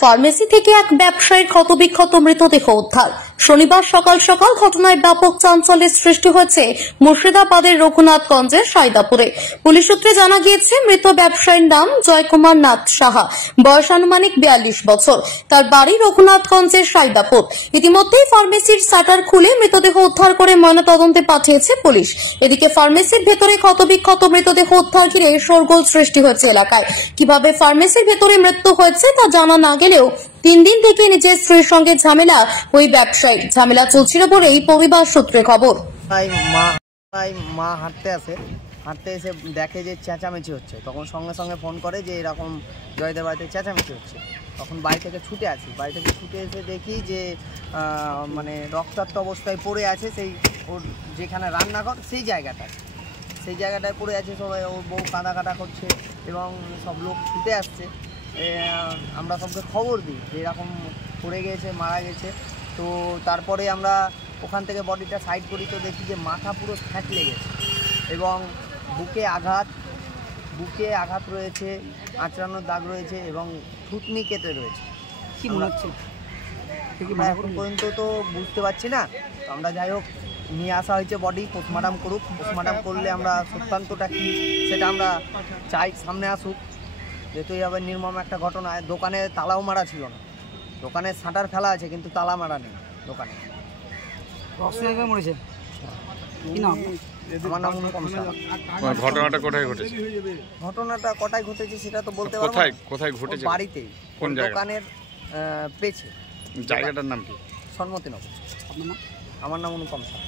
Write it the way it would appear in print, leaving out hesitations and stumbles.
Pharmacy থেকে এক ব্যবসায়ীর ক্ষতবিক্ষত মৃতদেহ উদ্ধার। শনিবার সকাল সকাল ঘটনায় ব্যাপক চাঞ্চল্যের সৃষ্টি হয়েছে মুর্শিদাবাদের রঘুনাথগঞ্জের সাইদাপুরে। পুলিশ সূত্রে জানা গিয়েছে, মৃত ব্যবসায়ীর নাম জয়কুমার নাথ সাহা, বয়স আনুমানিক 42 বছর। তার বাড়ি রঘুনাথগঞ্জের সাইদাপুর। ইতিমধ্যেই ফার্মেসির শাটার খুলে মৃতদেহ উদ্ধার করে ময়নাতদন্তে পাঠিয়েছে পুলিশ। এদিকে ফার্মেসির ভেতরে ক্ষতবিক্ষত মৃতদেহ উদ্ধার ঘিরে শোরগোল সৃষ্টি হয়েছে এলাকায়। কিভাবে ফার্মেসির ভেতরে মৃত্যু হয়েছে তা জানা না গেলেও 3 দিন থেকে নিজের স্ত্রীর সঙ্গে ঝামেলা ওই ব্যবসায়ী। ঝামেলা চলছিল বলেই পরিবার সূত্রে খবর। মা হাঁটতে এসে দেখে যে চেঁচামেচি হচ্ছে, তখন সঙ্গে সঙ্গে ফোন করে যে এরকম জয়দেব বাড়িতে চেঁচামেচি হচ্ছে। তখন বাড়ি থেকে ছুটে এসে দেখি যে মানে রক্তাক্ত অবস্থায় পড়ে আছে, সেই ওর যেখানে রান্নাঘর সেই জায়গাটায় পড়ে আছে। সবাই ওর বউ কাঁদা করছে এবং সব লোক ছুটে আসছে। আমরা সবকে খবর দিই যে এরকম পড়ে গেছে, মারা গেছে। তো তারপরে আমরা ওখান থেকে বডিটা সাইড করি, তো দেখি যে মাথা পুরো ফ্যাটলে গেছে এবং বুকে আঘাত রয়েছে, আঁচড়ানোর দাগ রয়েছে এবং থুতনি কেটে রয়েছে। কি মনে হচ্ছে? এখন পর্যন্ত তো বুঝতে পারছি না। আমরা যাই হোক নিয়ে আসা হয়েছে বডি, পোস্টমর্টম করুক। পোস্টমর্টম করলে আমরা সত্যান্তটা কী সেটা আমরা চাই সামনে আসুক। যেহেতু এইভাবে নির্মম একটা ঘটনা, দোকানে তালাও মারা ছিল না, দোকানে শাটার ফেলা আছে কিন্তু তালা মারা নেই দোকানে। মরেছে। আমার নাম অনুপম সাহা। ঘটনাটা কোথায় ঘটেছে? ঘটনাটা কটায় ঘটেছে সেটা তো বলতে পারবো না। কোথায় ঘটেছে? বাড়িতেই, কোন জায়গা? দোকানের পেছে। জায়গাটার নাম কি? সন্মতিনগর। আমার নাম অনুপম সাহা।